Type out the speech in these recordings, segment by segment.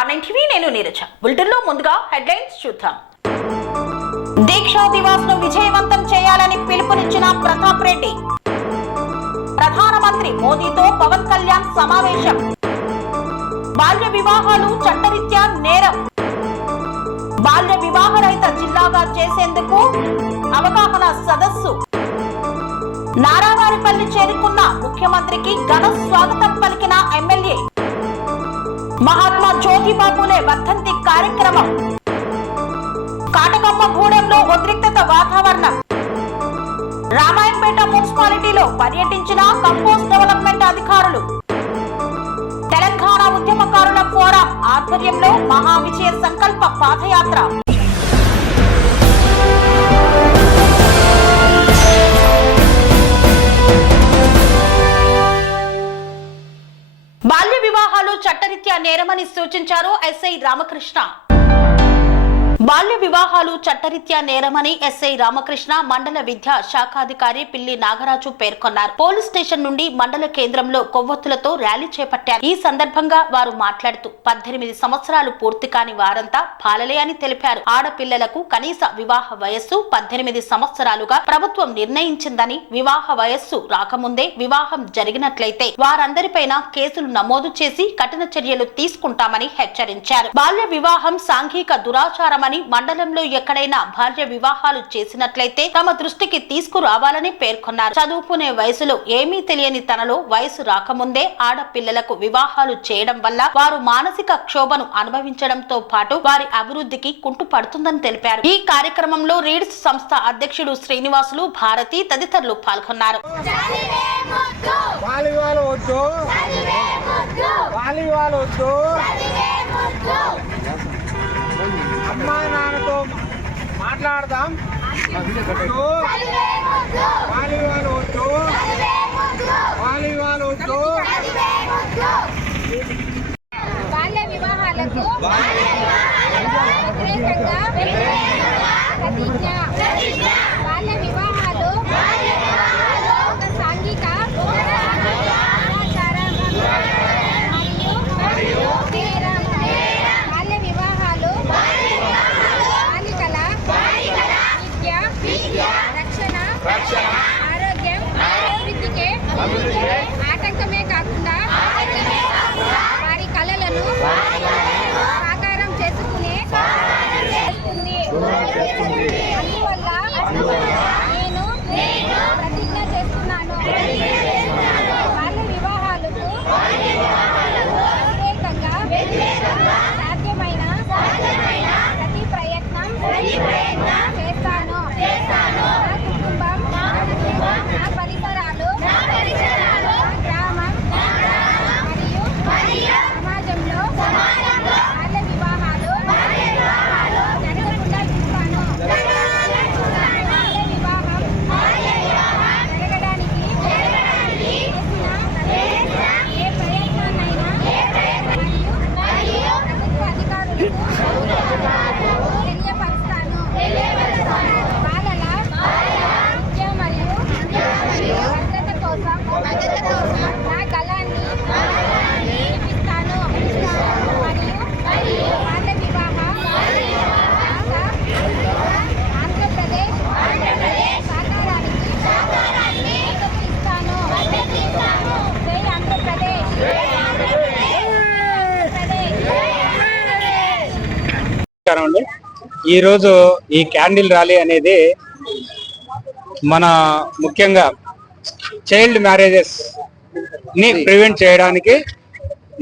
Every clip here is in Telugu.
R9 టీవీ నేను నీరజ. బులెటిన్ లో ముందుగా హెడ్లైన్స్ చూద్దాం. దీక్షా దివాస్ ను విజయవంతం చేయాలని పిలుపునిచ్చిన ప్రతాప్ రెడ్డి. ప్రధానమంత్రి మోదీతో పవన్ కళ్యాణ్ సమావేశం. బాల్య వివాహాలు చట్టరీత్యా నేరం. బాల్య వివాహ రహిత జిల్లాగా చేసేందుకు అవగాహన సదస్సు. నారావారిపల్లి చేరుకున్న ముఖ్యమంత్రికి ఘన స్వాగతం పలికిన ఎమ్మెల్యే. మహాత్మా జ్యోతిబాపులే వర్ధంతి కార్యక్రమం. కాటకమ్మగూడెంలో ఉద్రిక్తత వాతావరణం. రామాయంపేట మున్సిపాలిటీలో పర్యటించిన కంపోస్ట్ డెవలప్మెంట్ అధికారులు. తెలంగాణ ఉద్యమకారుల ఫోరం ఆధ్వర్యంలో మహావిజయ సంకల్ప పాదయాత్ర. బాల్య వివాహాలు చట్టరీత్యా నేరమని సూచించారు ఎస్ఐ రామకృష్ణ. బాల్య వివాహాలు చట్టరీత్యా నేరమని ఎస్ఐ రామకృష్ణ మండల విద్యా శాఖాధికారి పిల్లి నాగరాజు పేర్కొన్నారు. పోలీస్ స్టేషన్ నుండి మండల కేంద్రంలో కొవ్వొత్తులతో ర్యాలీ చేపట్టారు. ఈ సందర్భంగా వారు మాట్లాడుతూ 18 సంవత్సరాలు పూర్తి కాని వారంతా బాలలే అని తెలిపారు. ఆడపిల్లలకు కనీస వివాహ వయస్సు 18 సంవత్సరాలుగా ప్రభుత్వం నిర్ణయించిందని, వివాహ వయస్సు రాకముందే వివాహం జరిగినట్లయితే వారందరిపైన కేసులు నమోదు చేసి కఠిన చర్యలు తీసుకుంటామని హెచ్చరించారు. బాల్య వివాహం సాంఘిక దురాచారమని, మండలంలో ఎక్కడైనా బాల్య వివాహాలు చేసినట్లయితే తమ దృష్టికి తీసుకురావాలని పేర్కొన్నారు. చదువుకునే వయసులో ఏమీ తెలియని తనలో వయసు రాకముందే ఆడపిల్లలకు వివాహాలు చేయడం వల్ల వారు మానసిక క్షోభను అనుభవించడంతో పాటు వారి అభివృద్ధికి కుంటుపడుతుందని తెలిపారు. ఈ కార్యక్రమంలో రీడ్స్ సంస్థ అధ్యక్షుడు శ్రీనివాసులు, భారతి తదితరులు పాల్గొన్నారు. అమ్మా నాన్నతో మాట్లాడదాం. బాల్య వివాహాలకు వ్యతిరేకంగా ప్రతిజ్ఞ. బాల్య వివాహాలు ఒక సాంఘిక అనాచారం మరియు నేరం. బాల్య వివాహాలు బాలికల విద్య, రక్షణ, ఆరోగ్యం, అభివృద్ధికి ఆటంకమే కాకుండా వారి కళలను సాకారం చేసుకునే అందువల్ల నేను ప్రతిజ్ఞ చేస్తున్నాను. బాల్య వివాహాలకు వ్యతిరేకంగా సాధ్యమైన ప్రతి ప్రయత్నం చేస్తాను. నా కుటుంబం, నా పరిసరాలు, నా గ్రామం మరియు సమాజంలో బాల్య వివాహాలు జరగకుండా చూస్తాను. బాల్య వివాహం జరగడానికి చేసిన ఏ ప్రయత్నాన్నైనా మరియు ప్రభుత్వ అధికారులకు తెలియపరుస్తాను. బాలల విద్య మరియు భద్రత కోసం నా గళాన్ని వినిపిస్తాను. మరియు బాల్య వివాహ ఆంధ్రప్రదేశ్ సాకారానికి మద్దతు ఇస్తాను. జై ఆంధ్రప్రదేశ్. ఈరోజు ఈ క్యాండిల్ ర్యాలీ అనేది మన ముఖ్యంగా చైల్డ్ మ్యారేజెస్ ని ప్రివెంట్ చేయడానికి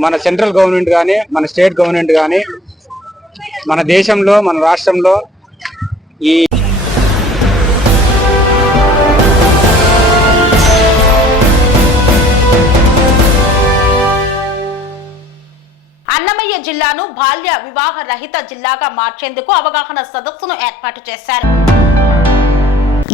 మన సెంట్రల్ గవర్నమెంట్ కానీ, మన స్టేట్ గవర్నమెంట్ కానీ, మన దేశంలో, మన రాష్ట్రంలో ఈ అన్నమయ్య జిల్లాను బాల్య వివాహ రహిత జిల్లాగా మార్చేందుకు అవగాహన సదస్సును ఏర్పాటు చేశారు.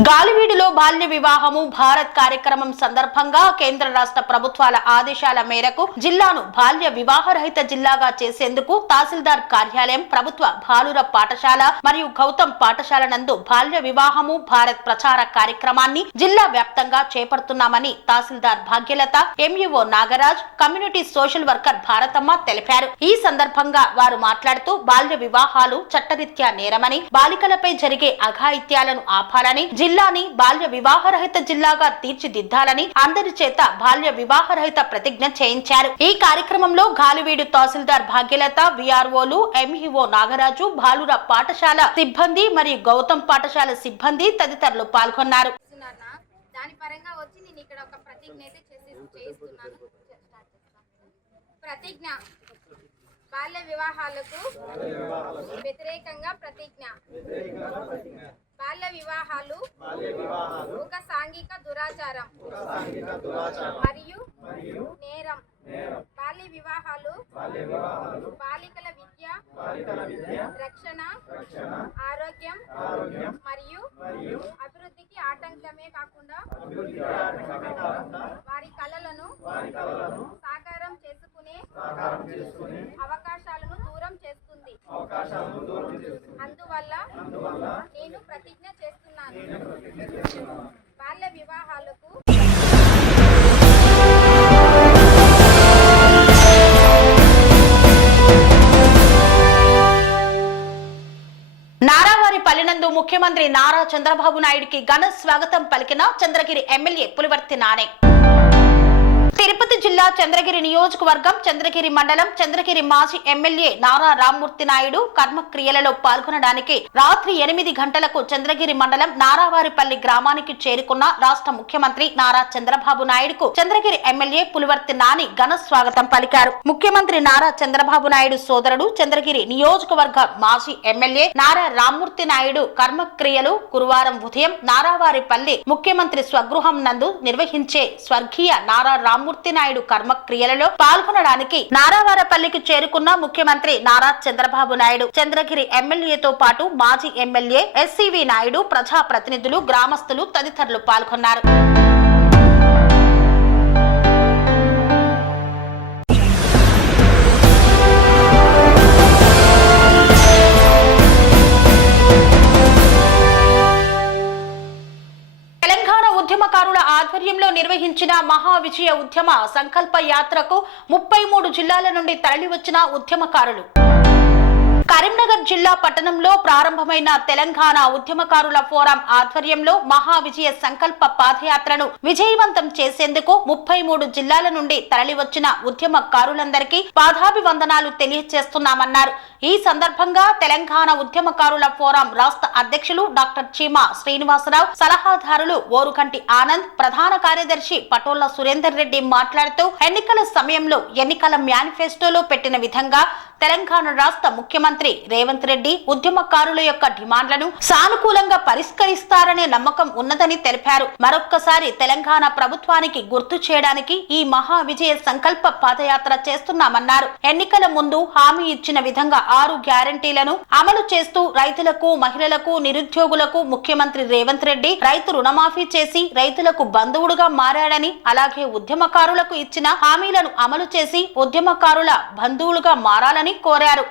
గాలివీడులో బాల్య వివాహము భారత్ కార్యక్రమం సందర్భంగా కేంద్ర రాష్ట్ర ప్రభుత్వాల ఆదేశాల మేరకు జిల్లాను బాల్య వివాహ రహిత జిల్లాగా చేసేందుకు తహసీల్దార్ కార్యాలయం, ప్రభుత్వ బాలుర పాఠశాల మరియు గౌతమ్ పాఠశాల నందు బాల్య వివాహము భారత్ ప్రచార కార్యక్రమాన్ని జిల్లా వ్యాప్తంగా చేపడుతున్నామని tahsildar Bhagyalatha, MEO Nagaraj, community social worker Bharatamma తెలిపారు. ఈ సందర్భంగా వారు మాట్లాడుతూ బాల్య వివాహాలు చట్టరీత్యా నేరమని, బాలికలపై జరిగే అఘాయిత్యాలను ఆపాలని, జిల్లాని బాల్య వివాహరహిత జిల్లాగా తీర్చిదిద్దాలని అందరి చేత బాల్య వివాహరహిత ప్రతిజ్ఞ చేయించారు. ఈ కార్యక్రమంలో గాలివీడు తహసీల్దార్ భాగ్యలత, విఆర్ఓలు, ఎంఈఓ నాగరాజు, బాలుర పాఠశాల సిబ్బంది మరియు గౌతమ్ పాఠశాల సిబ్బంది తదితరులు పాల్గొన్నారు. దాని పరంగా వచ్చి నేను ఇక్కడ ఒక ప్రతిజ్ఞ అయితే చేస్తున్నాను. ప్రతిజ్ఞ బాల్య వివాహాలకు వ్యతిరేకంగా ప్రతిజ్ఞ. బాల్య వివాహాలు ఒక సాంఘిక దురాచారం మరియు నేరం. బాల్య వివాహాలు బాలికల విద్య, రక్షణ, ఆరోగ్యం మరియు అభివృద్ధికి ఆటంకమే కాకుండా వారి కలలను సాకారం చేసుకునే అవకాశాలను దూరం చేస్తుంది. అందువల్ల నేను ప్రతిజ్ఞ చేస్తున్నాను, బాల్య వివాహాలకు నారావారిపల్లినందు ముఖ్యమంత్రి నారా చంద్రబాబు నాయుడికి ఘన స్వాగతం పలికిన చంద్రగిరి ఎమ్మెల్యే పులివర్తి నాని. తిరుపతి జిల్లా చంద్రగిరి నియోజకవర్గం చంద్రగిరి మండలం చంద్రగిరి మాజీ ఎమ్మెల్యే నారా రామ్మూర్తి నాయుడు కర్మక్రియలలో పాల్గొనడానికి రాత్రి 8 గంటలకు చంద్రగిరి మండలం నారావారిపల్లి గ్రామానికి చేరుకున్న రాష్ట్ర ముఖ్యమంత్రి నారా చంద్రబాబు నాయుడుకు చంద్రగిరి ఎమ్మెల్యే పులివర్తి నాని ఘన స్వాగతం పలికారు. ముఖ్యమంత్రి నారా చంద్రబాబు నాయుడు సోదరుడు చంద్రగిరి నియోజకవర్గ మాజీ ఎమ్మెల్యే నారా రామ్మూర్తి నాయుడు కర్మక్రియలు గురువారం ఉదయం నారావారిపల్లి ముఖ్యమంత్రి స్వగృహం నందు నిర్వహించే స్వర్గీయ నారా రామ్మూర్తి నాయుడు కర్మక్రియలలో పాల్గొనడానికి నారావారపల్లికి చేరుకున్న ముఖ్యమంత్రి నారా చంద్రబాబు నాయుడు చంద్రగిరి ఎమ్మెల్యేతో పాటు మాజీ ఎమ్మెల్యే ఎస్సీవి నాయుడు, ప్రజాప్రతినిధులు, గ్రామస్తులు తదితరులు పాల్గొన్నారు. ఉద్యమకారుల ఆధ్వర్యంలో నిర్వహించిన మహా విజయ ఉద్యమ సంకల్ప యాత్రకు 33 జిల్లాల నుండి తరలివచ్చిన ఉద్యమకారులు. కరీంనగర్ జిల్లా పట్టణంలో ప్రారంభమైన తెలంగాణ ఉద్యమకారుల ఫోరం ఆధ్వర్యంలో మహా విజయ సంకల్ప పాదయాత్రను విజయవంతం చేసేందుకు 33 జిల్లాల నుండి తరలివచ్చిన ఉద్యమకారులందరికీ పాదాభివందనాలు తెలియజేస్తున్నామన్నారు. ఈ సందర్భంగా తెలంగాణ ఉద్యమకారుల ఫోరం రాష్ట్ర అధ్యక్షులు డాక్టర్ చీమా శ్రీనివాసరావు, సలహాదారులు ఓరుకంటి ఆనంద్, ప్రధాన కార్యదర్శి పటోళ్ల సురేందర్ రెడ్డి మాట్లాడుతూ ఎన్నికల సమయంలో ఎన్నికల మేనిఫెస్టోలో పెట్టిన విధంగా తెలంగాణ రాష్ట్ర ముఖ్యమంత్రి రేవంత్ రెడ్డి ఉద్యమకారుల యొక్క డిమాండ్లను సానుకూలంగా పరిష్కరిస్తారనే నమ్మకం ఉన్నదని తెలిపారు. మరొక్కసారి తెలంగాణ ప్రభుత్వానికి గుర్తు చేయడానికి ఈ మహా విజయ సంకల్ప పాదయాత్ర చేస్తున్నామన్నారు. ఎన్నికల ముందు హామీ ఇచ్చిన విధంగా 6 గ్యారంటీలను అమలు చేస్తూ రైతులకు, మహిళలకు, నిరుద్యోగులకు ముఖ్యమంత్రి రేవంత్ రెడ్డి రైతు రుణమాఫీ చేసి రైతులకు బంధువుడుగా మారాడని, అలాగే ఉద్యమకారులకు ఇచ్చిన హామీలను అమలు చేసి ఉద్యమకారుల బంధువులుగా మారాలని కోరారు.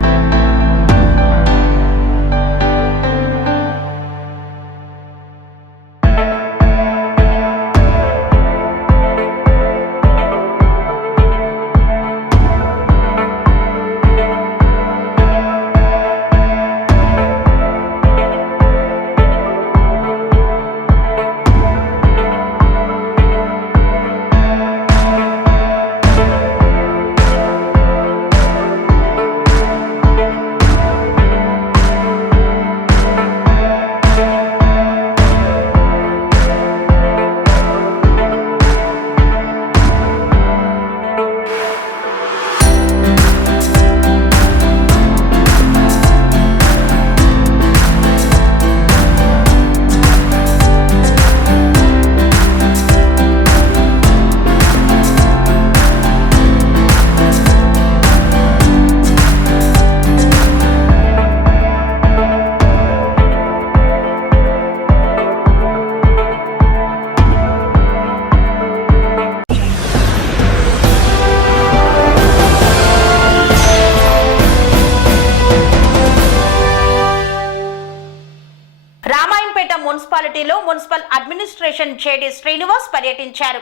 మున్సిపాలిటీలో మున్సిపల్ అడ్మినిస్ట్రేషన్ జేడి శ్రీనివాస్ పర్యటించారు.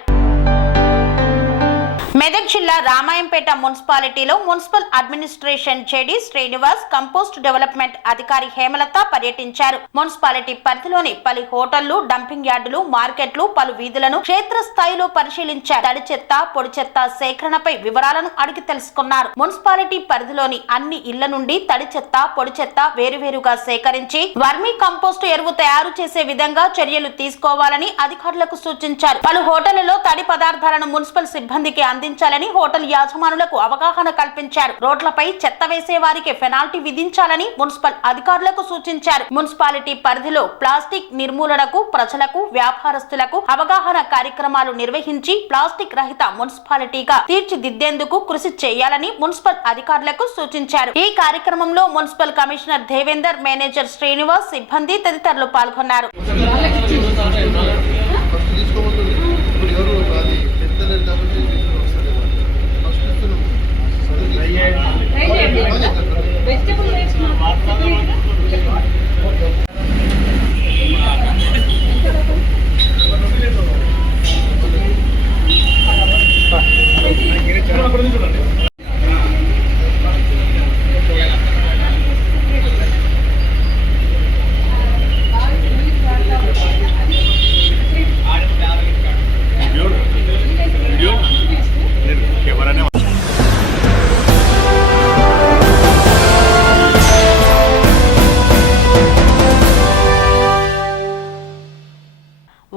మెదక్ జిల్లా రామాయంపేట మున్సిపాలిటీలో municipal administration JD Srinivas, compost development అధికారి హేమలత పర్యటించారు. మున్సిపాలిటీ పరిధిలోని పలు హోటళ్లు, డంపింగ్ యార్డులు, మార్కెట్లు, పలు వీధులను క్షేత్రస్థాయిలో పరిశీలించారు. తడి చెత్త, పొడి చెత్త సేకరణపై వివరాలను అడిగి తెలుసుకున్నారు. మున్సిపాలిటీ పరిధిలోని అన్ని ఇళ్ల నుండి తడి చెత్త, పొడి చెత్త వేరువేరుగా సేకరించి వర్మీ కంపోస్ట్ ఎరువు తయారు చేసే విధంగా చర్యలు తీసుకోవాలని అధికారులకు సూచించారు. పలు హోటళ్లలో తడి పదార్థాలను మున్సిపల్ సిబ్బందికి అందించాలని హోటల్ యాజమానులకు అవగాహన కల్పించారు. రోడ్లపై చెత్త వేసే వారికి పెనాల్టీ విధించాలని మున్సిపల్ అధికారులకు సూచించారు. మున్సిపాలిటీ పరిధిలో ప్లాస్టిక్ నిర్మూలనకు ప్రజలకు, వ్యాపారస్తులకు అవగాహన కార్యక్రమాలు నిర్వహించి ప్లాస్టిక్ రహిత మున్సిపాలిటీగా తీర్చిదిద్దేందుకు కృషి చేయాలని మున్సిపల్ అధికారులకు సూచించారు. ఈ కార్యక్రమంలో municipal commissioner Devender, manager Srinivas, సిబ్బంది తదితరులు పాల్గొన్నారు.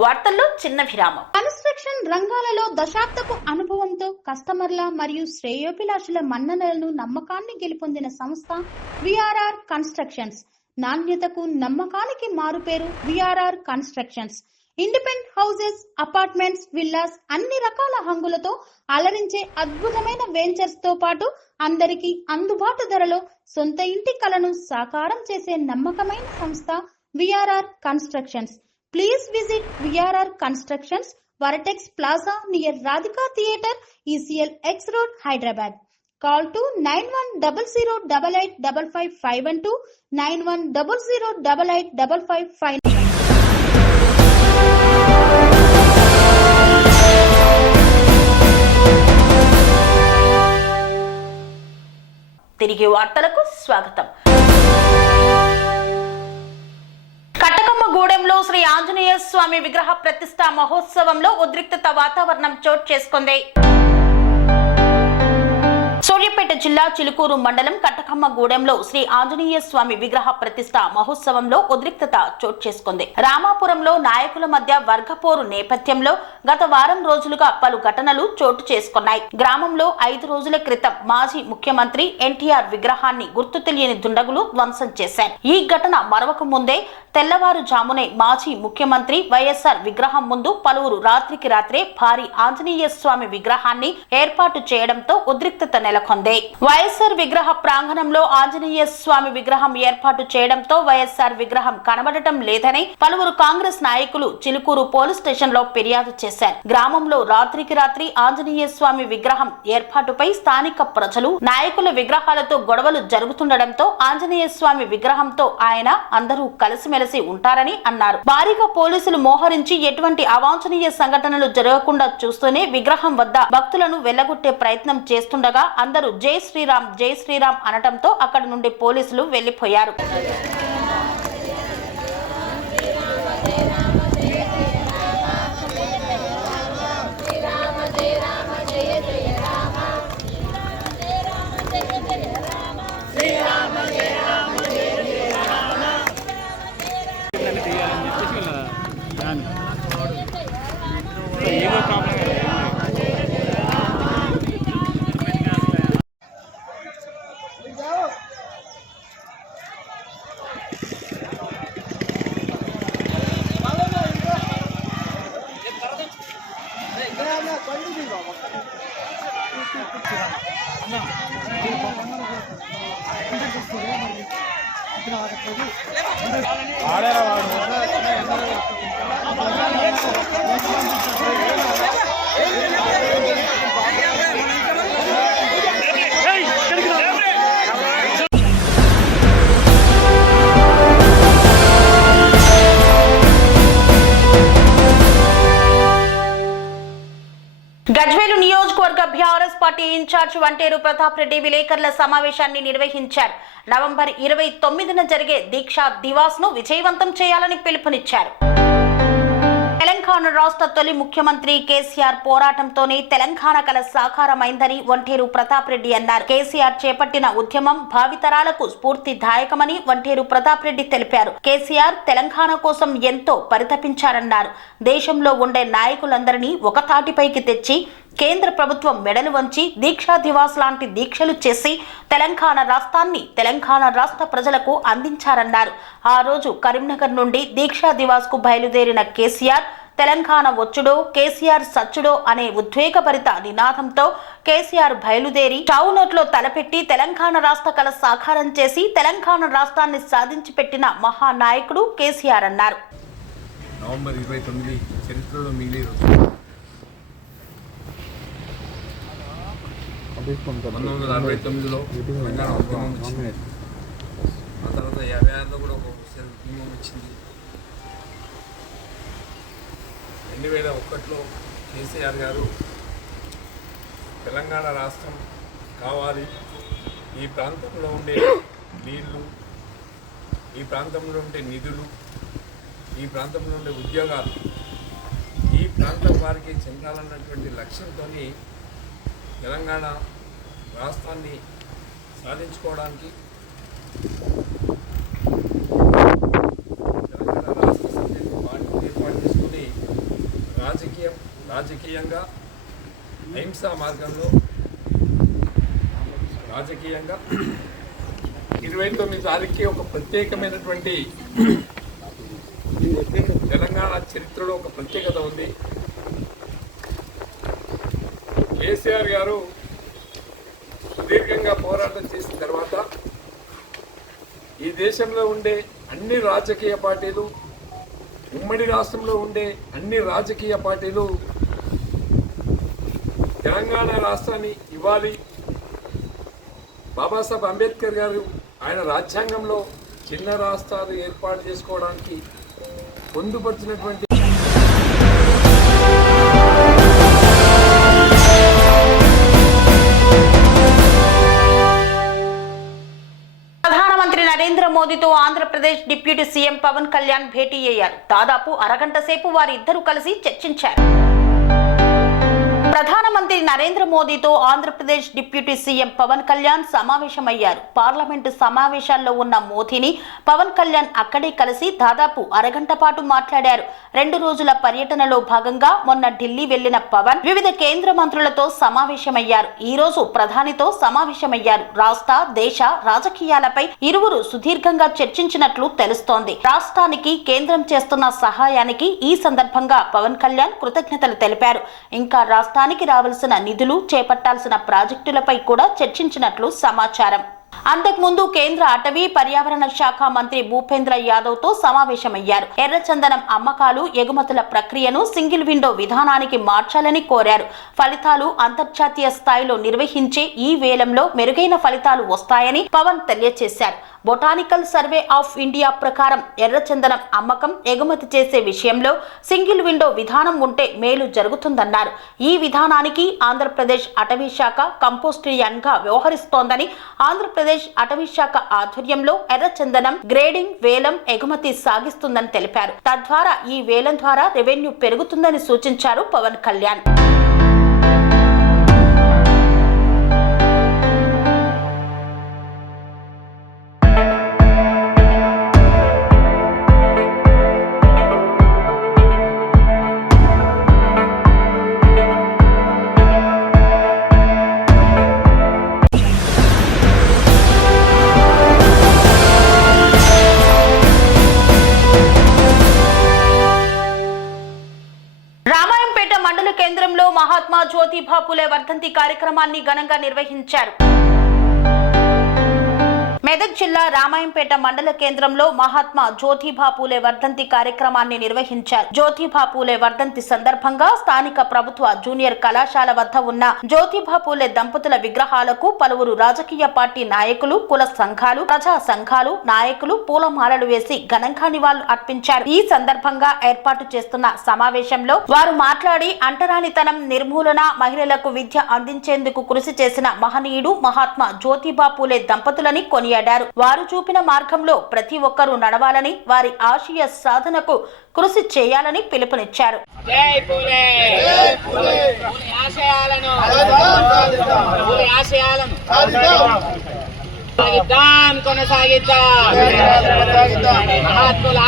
వార్తల్లో చిన్న విరామం. కన్స్ట్రక్షన్ రంగాలలో దశాబ్దపు అనుభవంతో కస్టమర్ల మరియు శ్రేయోభిలాషుల మన్ననలను, నమ్మకాన్ని గెలుపొందిన సంస్థ విఆర్ఆర్ కన్స్ట్రక్షన్స్. నాణ్యతకు, నమ్మకానికి మారుపేరు VRR constructions. Independent houses, apartments, villas అన్ని రకాల హంగులతో అలరించే అద్భుతమైన వెంచర్స్ తో పాటు అందరికీ అందుబాటు ధరలో సొంత ఇంటి కలను సాకారం చేసే నమ్మకమైన సంస్థ VRR constructions. Please visit VRR Constructions, Varatex Plaza near Radhika Theatre, ECL X Road, Hyderabad. Call to 9100885551 9100885559. తిరిగి వార్తలకు స్వాగతం. కట్టకమ్మగూడెంలో శ్రీ ఆంజనేయ స్వామి విగ్రహ ప్రతిష్ఠా మహోత్సవంలో ఉద్రిక్తత వాతావరణం చోటు చేసుకుంది. సూర్యాపేట జిల్లా చిలుకూరు మండలం కట్టకమ్మగూడెంలో శ్రీ ఆంజనేయ స్వామి విగ్రహ ప్రతిష్ఠ మహోత్సవంలో ఉద్రిక్తత చోటు చేసుకుంది. రామాపురంలో నాయకుల మధ్య వర్గపోరు నేపథ్యంలో గత వారం రోజులుగా పలు ఘటనలు చోటు చేసుకున్నాయి. గ్రామంలో 5 రోజుల క్రితం మాజీ ముఖ్యమంత్రి ఎన్టీఆర్ విగ్రహాన్ని గుర్తు తెలియని దుండగులు ధ్వంసం చేశారు. ఈ ఘటన మరవక ముందే తెల్లవారుజామునే మాజీ ముఖ్యమంత్రి వైఎస్ఆర్ విగ్రహం ముందు పలువురు రాత్రికి రాత్రే భారీ ఆంజనేయ స్వామి విగ్రహాన్ని ఏర్పాటు చేయడంతో ఉద్రిక్తత నెలకొంది. వైఎస్ఆర్ విగ్రహ ప్రాంగణంలో ఆంజనేయ స్వామి విగ్రహం ఏర్పాటు చేయడంతో వైఎస్ఆర్ విగ్రహం కనబడటం లేదని పలువురు కాంగ్రెస్ నాయకులు చిలుకూరు పోలీస్ స్టేషన్ లో ఫిర్యాదు చేశారు. గ్రామంలో రాత్రికి రాత్రి ఆంజనేయ స్వామి విగ్రహం ఏర్పాటుపై స్థానిక ప్రజలు, నాయకుల విగ్రహాలతో గొడవలు జరుగుతుండటంతో ఆంజనేయ స్వామి విగ్రహంతో ఆయన అందరూ కలిసిమెలిసి ఉంటారని అన్నారు. భారీగా పోలీసులు మోహరించి ఎటువంటి అవాంఛనీయ సంఘటనలు జరగకుండా చూస్తూనే విగ్రహం వద్ద భక్తులను వెళ్లగొట్టే ప్రయత్నం చేస్తుండగా అందరూ జై శ్రీరామ్ జై శ్రీరామ్ అనటంతో అక్కడి నుండి పోలీసులు వెళ్లిపోయారు. BRS party in-charge Vanteru Pratap Reddy విలేకరుల సమావేశాన్ని నిర్వహించారు. నవంబర్ 29న జరిగే దీక్షా దివాస్ ను విజయవంతం చేయాలని పిలుపునిచ్చారు. తెలంగాణ రాష్ట్ర తొలి ముఖ్యమంత్రి కేసీఆర్ పోరాటంతోనే తెలంగాణ కల సాకారమైందని వంటేరు ప్రతాప్ రెడ్డి అన్నారు. కేసీఆర్ చేపట్టిన ఉద్యమం భావితరాలకు స్ఫూర్తిదాయకమని వంటేరు ప్రతాప్ రెడ్డి తెలిపారు. కేసీఆర్ తెలంగాణ కోసం ఎంతో పరితపించారన్నారు. దేశంలో ఉండే నాయకులందరినీ ఒక తాటిపైకి తెచ్చి కేంద్ర ప్రభుత్వం మెడలు వంచి దీక్షా దివాస్ లాంటి దీక్షలు చేసి తెలంగాణ రాష్ట్రాన్ని తెలంగాణ రాష్ట్ర ప్రజలకు అందించారన్నారు. ఆ రోజు కరీంనగర్ నుండి దీక్షా దివాస్ కు బయలుదేరిన కేసీఆర్ తెలంగాణ వచ్చుడో కేసీఆర్ సచ్చుడో అనే ఉద్వేగభరిత నినాదంతో కేసీఆర్ బయలుదేరి చావునోట్లో తలపెట్టి తెలంగాణ రాష్ట్ర కల సాకారం చేసి తెలంగాణ రాష్ట్రాన్ని సాధించి పెట్టిన మహానాయకుడు కేసీఆర్ అన్నారు. నవంబర్ 29 చరిత్రలో మిగిలే రోజు. 1969లో తెలంగాణ ఉద్యమం వచ్చింది. ఆ తర్వాత 56లో కూడా ఒక ఉద్యమం వచ్చింది. 2001లో కేసీఆర్ గారు తెలంగాణ రాష్ట్రం కావాలి, ఈ ప్రాంతంలో ఉండే నీళ్లు, ఈ ప్రాంతంలో ఉండే నిధులు, ఈ ప్రాంతంలో ఉండే ఉద్యోగాలు ఈ ప్రాంతం వారికి చెందాలన్నటువంటి లక్ష్యంతో తెలంగాణ రాష్ట్రాన్ని సాధించుకోవడానికి తెలంగాణ రాష్ట్ర సమితిని పార్టీని ఏర్పాటు చేసుకుని రాజకీయంగా అహింసా మార్గంలో రాజకీయంగా 29 తారీఖుకి ఒక ప్రత్యేకమైనటువంటి తెలంగాణ చరిత్రలో ఒక ప్రత్యేకత ఉంది. కేసీఆర్ గారు సుదీర్ఘంగా పోరాటం చేసిన తర్వాత ఈ దేశంలో ఉండే అన్ని రాజకీయ పార్టీలు, ఉమ్మడి రాష్ట్రంలో ఉండే అన్ని రాజకీయ పార్టీలు తెలంగాణ రాష్ట్రాన్ని ఇవ్వాలి, బాబాసాహెబ్ అంబేద్కర్ గారు ఆయన రాజ్యాంగంలో చిన్న రాష్ట్రాలు ఏర్పాటు చేసుకోవడానికి పొందుపరిచినటువంటి ప్రధానమంత్రి నరేంద్ర మోదీతో ఆంధ్రప్రదేశ్ డిప్యూటీ సీఎం పవన్ కళ్యాణ్ భేటీ అయ్యారు. దాదాపు అరగంట సేపు వారిద్దరూ కలిసి చర్చించారు. ప్రధానమంత్రి నరేంద్ర మోదీతో ఆంధ్రప్రదేశ్ డిప్యూటీ సీఎం పవన్ కళ్యాణ్ సమావేశమయ్యారు. పార్లమెంటు సమావేశాల్లో ఉన్న మోదీని పవన్ కళ్యాణ్ అక్కడే కలిసి దాదాపు అరగంట పాటు మాట్లాడారు. 2 రోజుల పర్యటనలో భాగంగా మొన్న ఢిల్లీ వెళ్లిన పవన్ వివిధ కేంద్ర మంత్రులతో సమావేశమయ్యారు. ఈ రోజు ప్రధానితో సమావేశమయ్యారు. రాష్ట్ర దేశ రాజకీయాలపై ఇరువురు సుదీర్ఘంగా చర్చించినట్లు తెలుస్తోంది. రాష్ట్రానికి కేంద్రం చేస్తున్న సహాయానికి ఈ సందర్భంగా పవన్ కళ్యాణ్ కృతజ్ఞతలు తెలిపారు. ఇంకా రాష్ట్రానికి రావాల్సిన నిధులు, చేపట్టాల్సిన ప్రాజెక్టులపై కూడా చర్చించినట్లు సమాచారం. అంతకుముందు కేంద్ర అటవీ పర్యావరణ శాఖ మంత్రి భూపేంద్ర యాదవ్ తో సమావేశమయ్యారు. ఎర్రచందనం అమ్మకాలు, ఎగుమతుల ప్రక్రియను సింగిల్ విండో విధానానికి మార్చాలని కోరారు. ఫలితాలు అంతర్జాతీయ స్థాయిలో నిర్వహించే ఈ వేలంలో మెరుగైన ఫలితాలు వస్తాయని పవన్ తెలియజేశారు. బొటానికల్ సర్వే ఆఫ్ ఇండియా ప్రకారం ఎర్రచందనం అమ్మకం, ఎగుమతి చేసే విషయంలో సింగిల్ విండో విధానం ఉంటే మేలు జరుగుతుందన్నారు. ఈ విధానానికి ఆంధ్రప్రదేశ్ అటవీ శాఖ కంపోస్టియన్ గా వ్యవహరిస్తోందని, ఆంధ్రప్రదేశ్ అటవీ శాఖ ఆధ్వర్యంలో ఎర్రచందనం గ్రేడింగ్, వేలం, ఎగుమతి సాగిస్తుందని తెలిపారు. తద్వారా ఈ వేలం ద్వారా రెవెన్యూ పెరుగుతుందని సూచించారు పవన్ కళ్యాణ్. కేంద్రంలో మహాత్మా జ్యోతిబా ఫులే వర్ధంతి కార్యక్రమాన్ని ఘనంగా నిర్వహించారు. మెదక్ జిల్లా రామాయంపేట మండల కేంద్రంలో మహాత్మా జ్యోతిబా పూలే వర్ధంతి కార్యక్రమాన్ని నిర్వహించారు. జ్యోతిబా పూలే వర్ధంతి సందర్భంగా స్థానిక ప్రభుత్వ జూనియర్ కళాశాల వద్ద ఉన్న జ్యోతిబా పూలే దంపతుల విగ్రహాలకు పలువురు రాజకీయ పార్టీ నాయకులు, కుల సంఘాలు, ప్రజా సంఘాలు నాయకులు పూలమాలలు వేసి ఘనంగా నివాళులు అర్పించారు. ఈ సందర్భంగా ఏర్పాటు చేస్తున్న సమావేశంలో వారు మాట్లాడి అంటరానితనం నిర్మూలన, మహిళలకు విద్య అందించేందుకు కృషి చేసిన మహనీయుడు మహాత్మా జ్యోతిబా పూలే దంపతులని కొనియాడారు. వారు చూపిన మార్గంలో ప్రతి ఒక్కరూ నడవాలని, వారి ఆశయ సాధనకు కృషి చేయాలని పిలుపునిచ్చారు. మహాత్ముల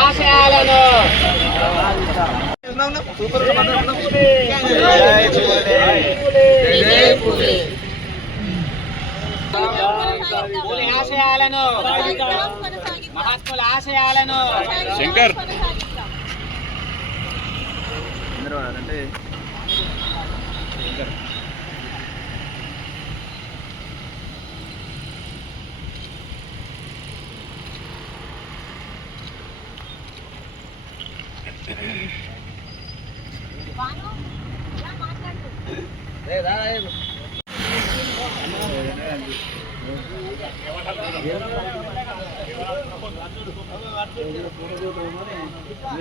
ఆశయాలను మహాత్ముల ఆశయాలను శంకర్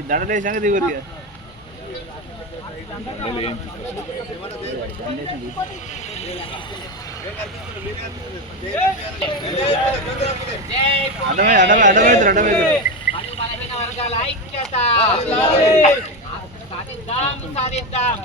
దండలే సంగతి ఊరిగా వర్గాల ఐక్యత సాధిద్దాం సాధిద్దాం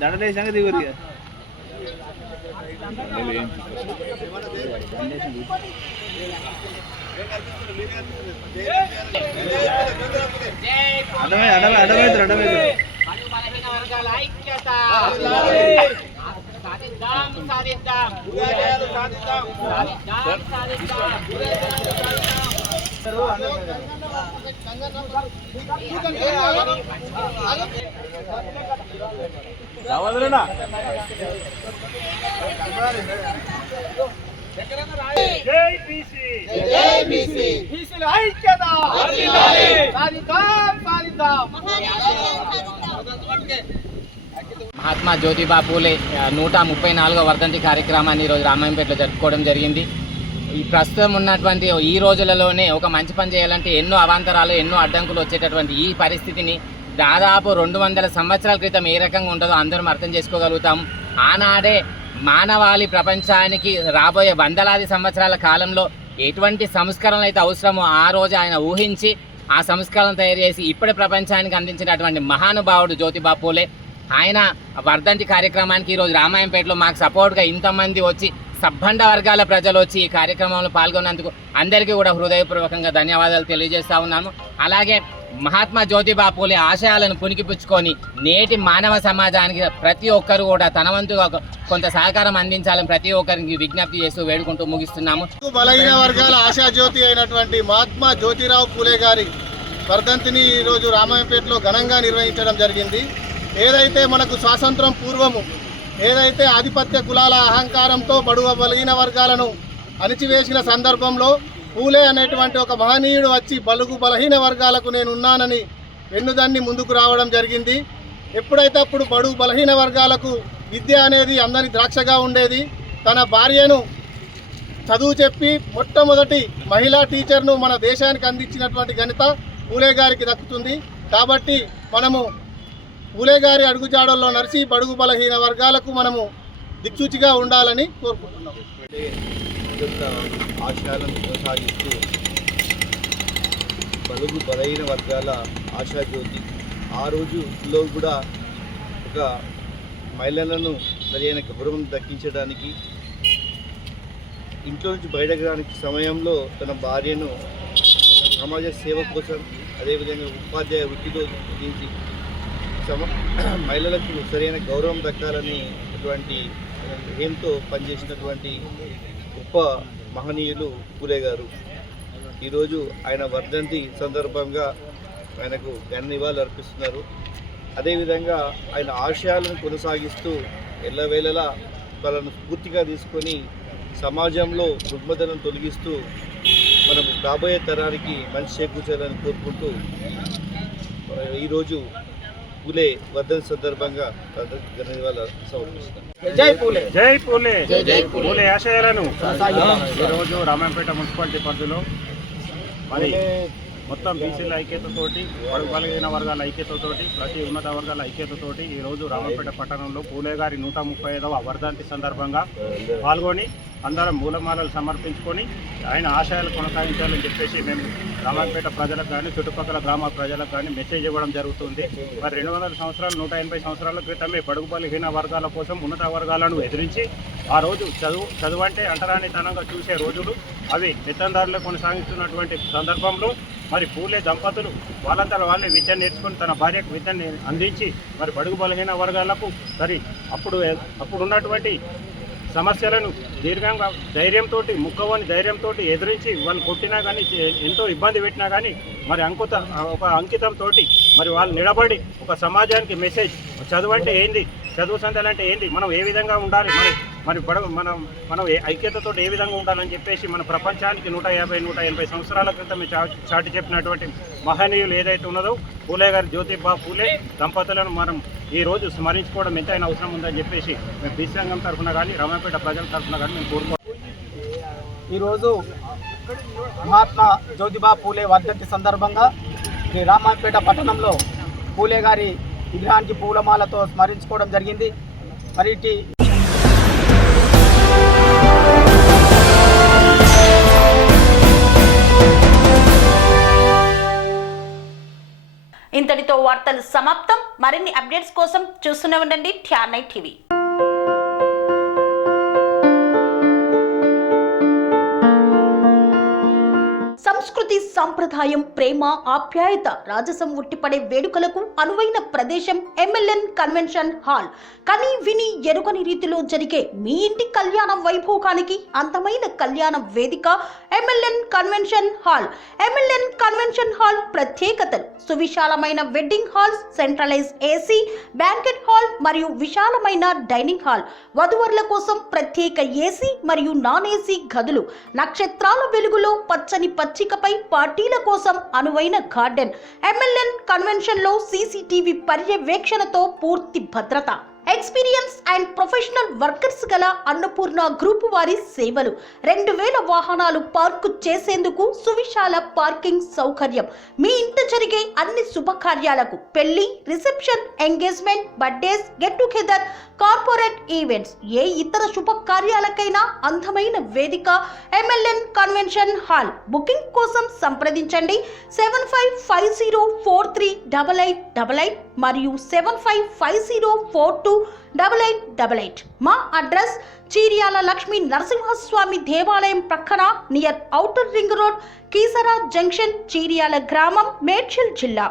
దండలే సంగతి ఊరిగా వర్గాల ఐక్యత సాధిద్దాం సాధిద్దాం మహాత్మా జ్యోతిబా పూలే 134వ వర్ధంతి కార్యక్రమాన్ని ఈరోజు రామాయంపేటలో జరుపుకోవడం జరిగింది. ఈ ప్రస్తుతం ఉన్నటువంటి ఈ రోజులలోనే ఒక మంచి పని చేయాలంటే ఎన్నో అవాంతరాలు, ఎన్నో అడ్డంకులు వచ్చేటటువంటి ఈ పరిస్థితిని దాదాపు 200 సంవత్సరాల క్రితం ఏ రకంగా ఉంటుందో అందరం అర్థం చేసుకోగలుగుతాం. ఆనాడే మానవాళి ప్రపంచానికి రాబోయే వందలాది సంవత్సరాల కాలంలో ఎటువంటి సంస్కరణలు అయితే అవసరమో ఆ రోజు ఆయన ఊహించి ఆ సంస్కరణలు తయారు చేసి ఇప్పటి ప్రపంచానికి అందించినటువంటి మహానుభావుడు జ్యోతిబా పూలే. ఆయన వర్ధంతి కార్యక్రమానికి ఈరోజు రామాయంపేటలో మాకు సపోర్ట్గా ఇంతమంది వచ్చి సబ్బండ వర్గాల ప్రజలు వచ్చి ఈ కార్యక్రమంలో పాల్గొన్నందుకు అందరికీ కూడా హృదయపూర్వకంగా ధన్యవాదాలు తెలియజేస్తా ఉన్నాను. అలాగే మహాత్మా జ్యోతిబా పూలే ఆశయాలను పుణికిపుచ్చుకొని నేటి మానవ సమాజానికి ప్రతి ఒక్కరు కూడా తన వంతుగా కొంత సహకారం అందించాలని ప్రతి ఒక్కరికి విజ్ఞప్తి చేస్తూ వేడుకుంటూ ముగిస్తున్నాము. బలహీన వర్గాల ఆశాజ్యోతి అయినటువంటి మహాత్మా జ్యోతిరావు పూలే గారి వర్ధంతిని ఈరోజు రామాయంపేటలో ఘనంగా నిర్వహించడం జరిగింది. ఏదైతే మనకు స్వాతంత్రం పూర్వము ఏదైతే ఆధిపత్య కులాల అహంకారంతో బడుగు బలహీన వర్గాలను అణిచివేసిన సందర్భంలో పూలే అనేటువంటి ఒక మహనీయుడు వచ్చి బలుగు బలహీన వర్గాలకు నేను ఉన్నానని వెన్నుదన్ని ముందుకు రావడం జరిగింది. ఎప్పుడైతే అప్పుడు బడుగు బలహీన వర్గాలకు విద్య అనేది అందరి ద్రాక్షగా ఉండేది. తన భార్యను చదువు చెప్పి మొట్టమొదటి మహిళా టీచర్ను మన దేశానికి అందించినటువంటి ఘనత పూలే గారికి దక్కుతుంది. కాబట్టి మనము పూలే గారి అడుగుజాడల్లో నడిచి బడుగు బలహీన వర్గాలకు మనము దిక్సూచిగా ఉండాలని కోరుకుంటున్నాం. ఆశయాలను కొనసాగిస్తూ బడుగు బలహీన వర్గాల ఆశాజ్యోతి. ఆ రోజుల్లో కూడా ఒక మహిళలను సరైన గౌరవం దక్కించడానికి, ఇంట్లో నుంచి బయటకు రాని సమయంలో తన భార్యను సమాజ సేవ కోసం, అదేవిధంగా ఉపాధ్యాయ వృత్తితో గురించి మహిళలకు సరైన గౌరవం దక్కాలని అటువంటి ధ్యేయంతో పనిచేసినటువంటి గొప్ప మహనీయులు పూలే గారు. ఈరోజు ఆయన వర్ధంతి సందర్భంగా ఆయనకు ఘన నివాళులు అర్పిస్తున్నారు. అదేవిధంగా ఆయన ఆశయాలను కొనసాగిస్తూ ఎల్లవేళలా వాళ్ళను స్ఫూర్తిగా తీసుకొని సమాజంలో రుగ్మతలను తొలగిస్తూ మనం రాబోయే తరానికి మంచి చేకూర్చాలని కోరుకుంటూ ఈరోజు పూలే వర్ధంతి సందర్భంగా ఘన నివాళులు సమర్పిస్తున్నాం. జై పూలే, జై పూలే, జై పూలే. పూలే ఆశయాలను ఈరోజు రామాయంపేట మున్సిపాలిటీ పరిధిలో మరి మొత్తం బీసీల ఐక్యతతోటి, బడుగు బలహీన వర్గాల ఐక్యతతోటి, ప్రతి ఉన్నత వర్గాల ఐక్యతతోటి ఈరోజు రామాయంపేట పట్టణంలో పూలే గారి 135వ వర్ధంతి సందర్భంగా పాల్గొని అందరం మూలమాలలు సమర్పించుకొని ఆయన ఆశయాలు కొనసాగించాలని చెప్పేసి మేము రామాయంపేట ప్రజలకు కానీ చుట్టుపక్కల గ్రామ ప్రజలకు కానీ మెసేజ్ ఇవ్వడం జరుగుతుంది. మరి 200 సంవత్సరాలు 180 సంవత్సరాల క్రితమే బడుగు బలహీన వర్గాల కోసం ఉన్నత వర్గాలను ఎదిరించి ఆ రోజు చదువు అంటే అంటరానితనంగా చూసే రోజులు అవి పెత్తందారులు కొనసాగిస్తున్నటువంటి సందర్భంలో మరి పూలే దంపతులు వాళ్ళంతా వాళ్ళే విద్య నేర్చుకొని తన భార్యకు విద్యని అందించి మరి బడుగు బలహీన వర్గాలకు మరి అప్పుడు ఉన్నటువంటి సమస్యలను దీర్ఘంగా ధైర్యంతో, ముక్కవని ధైర్యంతో ఎదిరించి వాళ్ళు కొట్టినా కానీ, ఎంతో ఇబ్బంది పెట్టినా కానీ మరి ఒక అంకితంతో మరి వాళ్ళు నిలబడి ఒక సమాజానికి మెసేజ్, చదువు అంటే ఏంది, చదువు సంధ్యలంటే ఏంది, మనం ఏ విధంగా ఉండాలి, మనం ఐక్యతతో ఏ విధంగా ఉండాలని చెప్పేసి మన ప్రపంచానికి 150-180 సంవత్సరాల క్రితం చాటి చెప్పినటువంటి మహనీయులు ఏదైతే ఉన్నదో పూలే గారి జ్యోతిబా పూలే దంపతులను మనం ఈరోజు స్మరించుకోవడం ఎంతైనా అవసరం ఉందని చెప్పేసి మేము బీసీ సంఘం తరఫున కానీ రామాయంపేట ప్రజల తరఫున కానీ మేము కోరుకుంటున్నాం. ఈరోజు మహాత్మా జ్యోతిబా పూలే వర్ధంతి సందర్భంగా ఈ రామాయంపేట పట్టణంలో పూలే గారి విగ్రహానికి పూలమాలతో స్మరించుకోవడం జరిగింది. మరి ఇంతటితో వార్తలు సమాప్తం. మరిన్ని అప్డేట్స్ కోసం చూస్తూనే ఉండండి TR9 టీవీ. సంస్కృతి, సంప్రదాయం, ప్రేమ, ఆప్యాయత, రాజసం ఉట్టిపడే వేడుకలకు అనువైన ప్రదేశం MLN కన్వెన్షన్ హాల్. కని విని ఎరుగని రీతిలో జరిగే మీ ఇంటి కళ్యాణ వైభోగానికి అందమైన కళ్యాణ వేదిక MLN convention hall. MLN convention hall ప్రత్యేకతలు: సువిశాలమైన wedding halls, centralise AC banquet hall మరియు విశాలమైన డైనింగ్ హాల్, వధువరుల కోసం ప్రత్యేక AC మరియు నాన్ AC గదులు, నక్షత్రాల వెలుగులో పచ్చని పచ్చికపై పార్టీల కోసం అనువైన గార్డెన్. MLN కన్వెన్షన్ లో CCTV పర్యవేక్షణతో పూర్తి భద్రత. ఎక్స్పీరియన్స్ అండ్ ప్రొఫెషనల్ వర్కర్స్ గల అన్నపూర్ణ గ్రూప్ వారి సేవలు. 2000 వాహనాలు పార్కు చేసేందుకు సువిశాల పార్కింగ్ సౌకర్యం. మీ ఇంట జరిగే అన్ని శుభకార్యాలకు, పెళ్లి, reception, engagement, birthdays, get together, corporate events, ఏ ఇతర శుభకార్యాలకైనా అందమైన వేదిక MLN కన్వెన్షన్ హాల్. బుకింగ్ కోసం సంప్రదించండి 7550438888 మరియు 7550428888. మా అడ్రస్ చీర్యాల లక్ష్మీ నరసింహస్వామి దేవాలయం ప్రక్కన, near outer ring road, Keesara junction, Cheeryal గ్రామం, మేడ్చల్ జిల్లా.